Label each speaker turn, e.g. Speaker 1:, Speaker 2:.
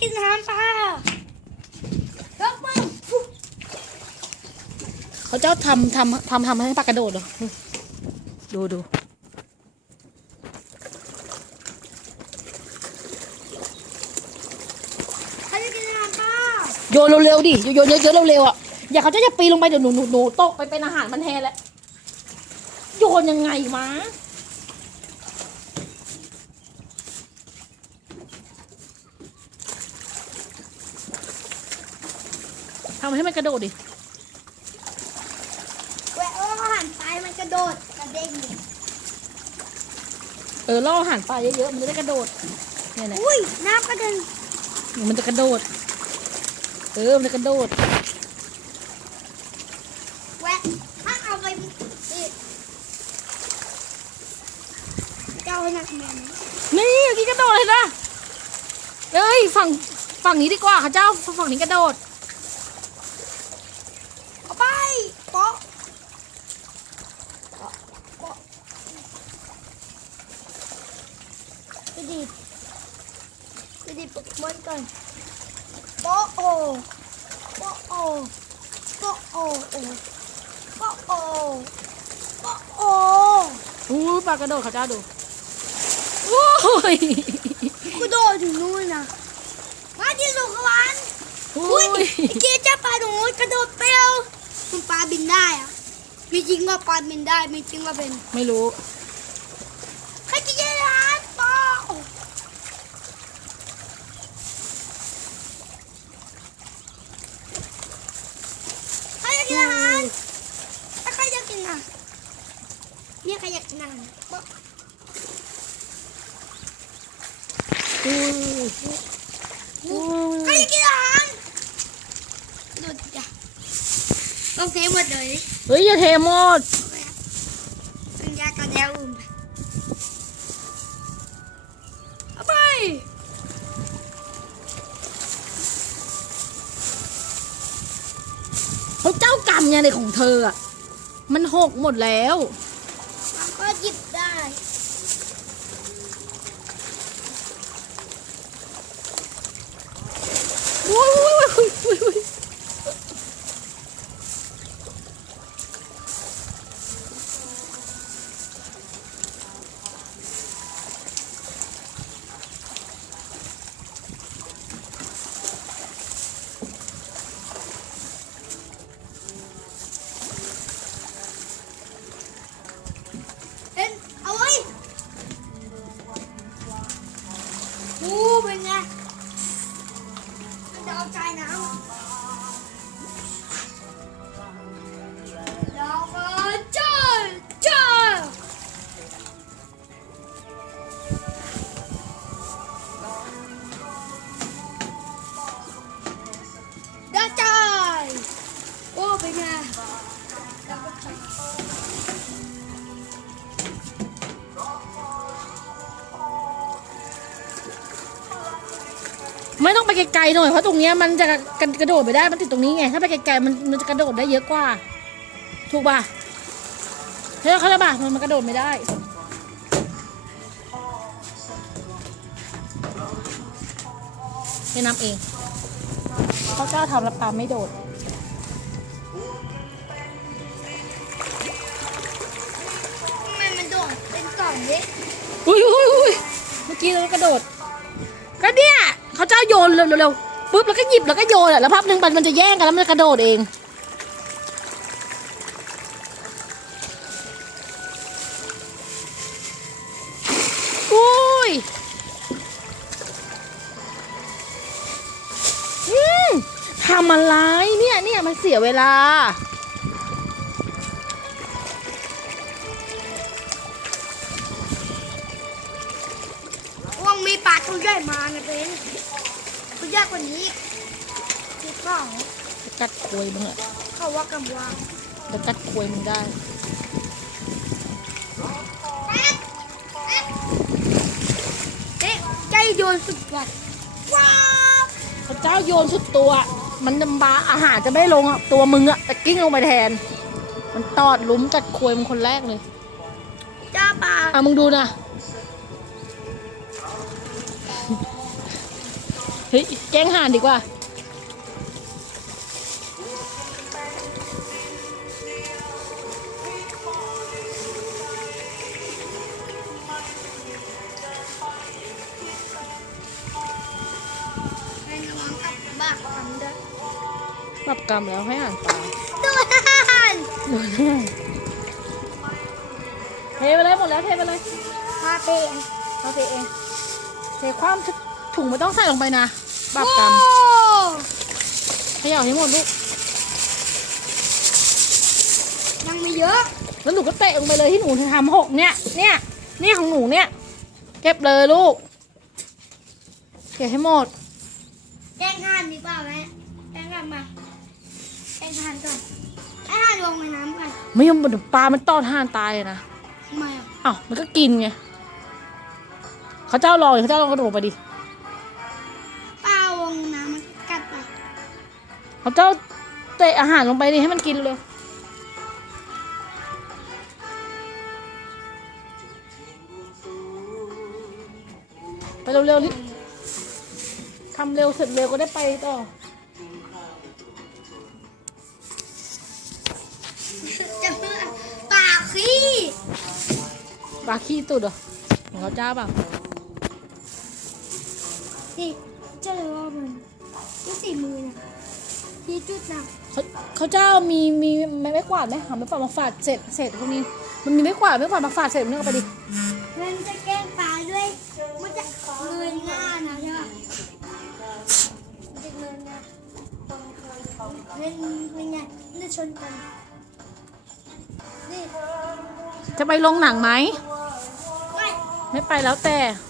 Speaker 1: กินอาหารปลายกมือ
Speaker 2: เขาเจ้าทำทำทำทำให้ปลากระโดดเหรอ ดูดู
Speaker 1: ใครจะกินอาหารปลา
Speaker 2: โยนเร็วๆดิ โยนเยอะๆเร็วๆอะ อย่าเขาจะจะปีนลงไปเดี๋ยวหนูหนูหนูตกไปเป็นอาหารมันแทนแล้วโยนยังไงวะ ทำให้มันกระโดดดิ
Speaker 1: แหวะแล้วอาหารปลามันกระโดดกระเด้งเนี่ย
Speaker 2: เออล่ออาหารปลาเยอะๆ มันจะได้กระโดด เนี่ยนะ
Speaker 1: อุ้ยน้ำกระเด็น
Speaker 2: มันจะกระโดด เออ มันจะกระโดด
Speaker 1: แหวะถ้าเอาไปนี่เจ้าให้นักแมน
Speaker 2: นี่เมื่อกี้กระโดดเลยนะเอ้ย ฝั่งฝั่งนี้ดีกว่าค่ะเจ้า ฝั่งนี้กระโดด
Speaker 1: เอาไปโป๊ะโป๊ะไปดี ไปดีปลุกมันก่อนโป๊ะโอโป๊ะโอโป๊ะโอโอโป๊ะโอโป๊ะโอ
Speaker 2: อู้ปลากระโดดค่ะเจ้าดูโอ้ย
Speaker 1: กูโดดถึงนู่นนะมาที่สุขวัน
Speaker 2: อุ้
Speaker 1: อุ้ย
Speaker 2: ย
Speaker 1: ไอ้เจ๊จ้าปลาหนูกระโดดเปรี้ยวมันปลาบินได้อะมีจริงว่าปลาบินได้มีจริงว่าเป็น
Speaker 2: ไม่รู้
Speaker 1: ใครจะยิงร้านปลาใครจะกินอาหารถ้าใครจะกินอะเนี่ยใครอยากกินอาหารปะ
Speaker 2: อุ้ยอุ้
Speaker 1: ใคร
Speaker 2: ย
Speaker 1: จะกินอาหารดูดิจ้ะต้องเทหมดเลย
Speaker 2: เฮ้ยอย่าเทหมด
Speaker 1: มันยากกันแล้วอุ่นไปเอาไป
Speaker 2: เขาเจ้ากรรมยังไงของเธออะ มันหกหมดแล้ว
Speaker 1: ไม่
Speaker 2: ต้องไปไกลๆหน่อยเพราะตรงเนี้ยมันจะกระกระโดดไปได้มันติดตรงนี้ไงถ้าไปไกลๆมันมันจะกระโดดได้เยอะกว่า ถูกป่ะเฮ้ยเขาจะป่ะมันมันกระโดดไม่ได้ไปนำเองเขากล้าทำแล้วปลาไม่โดด
Speaker 1: ทำไมมันโดดเป็นกล่องดิ
Speaker 2: อุ้ยอุ้ยอุ้ยเมื่อกี้เรากระโดด ก็เนี่ย เขาเจ้าโยนเร็วๆปุ๊บแล้วก็หยิบแล้วก็โยนอะแล้วพับหนึ่งมันมันจะแย่งกันแล้วมันจะกระโดดเอง อุ้ยอืมทำอะไรเนี่ยเนี่ยมันเสียเวลา
Speaker 1: ว่างมีปลาตัวใหญ่มาไงเป็น ตัวใหญ่กว่านี้อีกคือเปล่า
Speaker 2: กัดควยมึงอะ
Speaker 1: เขาว่ากำวาง
Speaker 2: จะกัดควยมึงได้
Speaker 1: เอ๊ะใจโยนสุดวัดว้าว
Speaker 2: พระเจ้าโยนสุดตัว มันดำบาอาหารจะไม่ลงอะตัวมึงอะแต่กิ้งลงไปแทน มันตอดหลุมกัดควยมึงคนแรกเลย
Speaker 1: จ้าปลา
Speaker 2: อะมึงดูนะ เฮ้ยแกล้งห่านดีกว่า
Speaker 1: ให้ระวังอับบ้าคำด้วย
Speaker 2: ปรับกรรมแล้วให้อ่านปลา
Speaker 1: ดูนั่น
Speaker 2: เทไปเลยหมดแล้วเทไปเลย
Speaker 1: มาเป็น
Speaker 2: เอาเทเองเทความ ถุงไม่ต้องใส่ลงไปนะปรับกรรม
Speaker 1: โอ้
Speaker 2: เขย่าให้หมดลูก
Speaker 1: ยังไม่เยอะ
Speaker 2: แล้วหนูก็เตะลงไปเลยที่หนูทำหกเนี่ย เนี่ยนี่ของหนูเนี่ย เก็บเลยลูก เก็บให้หมด
Speaker 1: แกงทานดีกว่าไหมแกงทานมาแกงทานก่อนแกงทานลงในน้ำก่อน
Speaker 2: ไม่ยอมนปลา มันตอดห่านตายเลยนะ
Speaker 1: ทำไมอะ
Speaker 2: อ้าวมันก็กินไงเขาเจ้ารออยู่เขาเจ้าลองกระโดดไปดิ เขาเจ้าเตะอาหารลงไปดิให้มันกินเลย ไปเร็วๆนี่ทำเร็วเสร็จเร็วก็ได้ไปต่อ
Speaker 1: จะเพื่อปลาขี้
Speaker 2: ปลาขี้ตุดเหรอของเขาเจ้าเปล่า
Speaker 1: นี่เจะเลยว่ามันที่สี่มือนะ ที่จุดนะ
Speaker 2: เขาเขาเจ้ามีมีไม้ไม้กวาดไหมหาไม้กวาดมาฝาดเศษเศษพวกนี้ มันมีไม้กวาดไม้กวาดมาฝาดเศษมันเอาไปดิ
Speaker 1: มันจะแกล้งปลาด้วย มันจะเงินหน้านะใช่ปะมันจะเงินหน้าเล่นเป็นไงนี่ชนกันนี่
Speaker 2: จะไปลงหนังไหม
Speaker 1: ไม่
Speaker 2: ไม่ไปแล้วแต่
Speaker 1: ไ